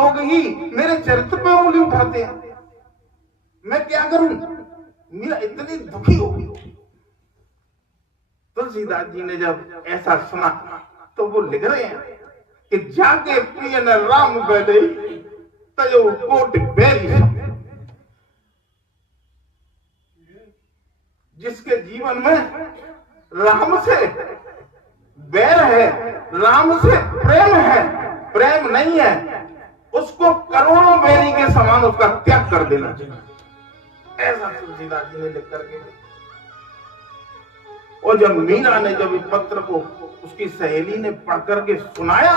लोग ही मेरे चरित्र पे उंगली उठाते हैं, मैं क्या करूं? मीरा इतनी दुखी हो गई। तुलसीदास जी ने जब ऐसा सुना तो वो लिख रहे हैं कि जाके प्रिय न राम बदई तयो कोट बैरी। जिसके जीवन में राम से बैर है, राम से प्रेम है, प्रेम नहीं है, उसको करोड़ों बैरी के समान उसका त्याग कर देना चाहिए। ऐसा तुलसीदास जी ने लिख करके। और जब मीरा ने जब इस पत्र को उसकी सहेली ने पढ़ करके सुनाया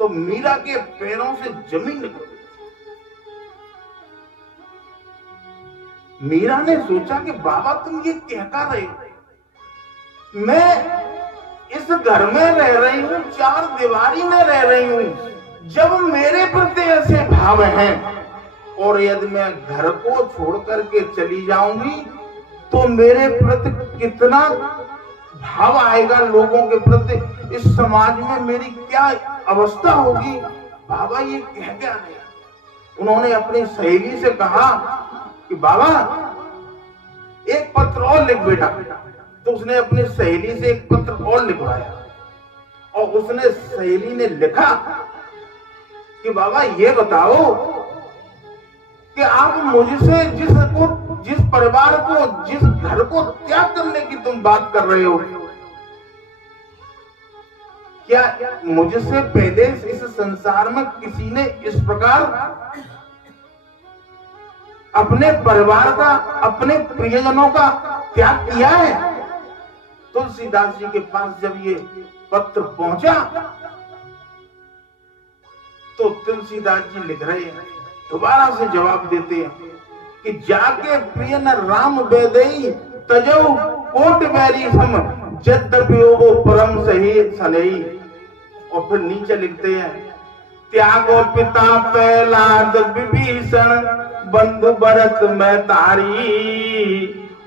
तो मीरा के पैरों से जमीन निकल गई। मीरा ने सोचा कि बाबा तुम ये क्या कर रहे हो? मैं इस घर में रह रही हूं, चार दीवारी में रह रही हूं, जब मेरे प्रति ऐसे भाव हैं, और यदि मैं घर को छोड़ करके चली जाऊंगी तो मेरे प्रति कितना भाव आएगा लोगों के प्रति, इस समाज में मेरी क्या अवस्था होगी। बाबा ये क्या रहे? उन्होंने अपनी सहेली से कहा कि बाबा एक पत्र और लिख बेटा। तो उसने अपनी सहेली से एक पत्र और लिखवाया और उसने सहेली ने लिखा कि बाबा ये बताओ कि आप मुझसे जिस परिवार को, जिस घर को त्याग करने की तुम बात कर रहे हो, क्या मुझसे पहले इस संसार में किसी ने इस प्रकार अपने परिवार का, अपने प्रियजनों का त्याग किया है? तुलसीदास जी के पास जब ये पत्र पहुंचा तो तुलसीदास जी लिख रहे हैं, दोबारा से जवाब देते हैं कि जाके प्रिय न राम बेदई तजो कोट बैरी सम यद्यपि वो परम सही सलई। और फिर नीचे लिखते हैं त्यागो पिता प्रहलाद विभीषण बंधु भरत में तारी,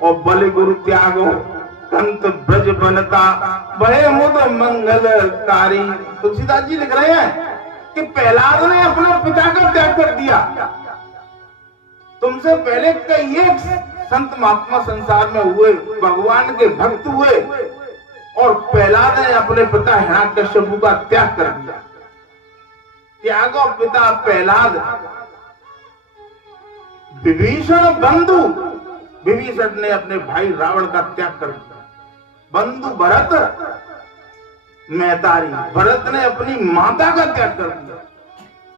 और बलि गुरु त्यागो कंत ब्रज बनता भय मुद मंगलकारी। तुलसीदास जी लिख रहे हैं कि प्रहलाद ने अपने पिता का त्याग कर दिया। तुमसे पहले कई एक संत महात्मा संसार में हुए, भगवान के भक्त हुए, और प्रहलाद ने अपने पिता हिरण्यकश्यप का त्याग कर दिया। त्यागो पिता प्रहलाद, विभीषण बंधु, विभीषण ने अपने भाई रावण का त्याग कर दिया। बंधु भरत मैतारी, भरत ने अपनी माता का त्याग कर दिया।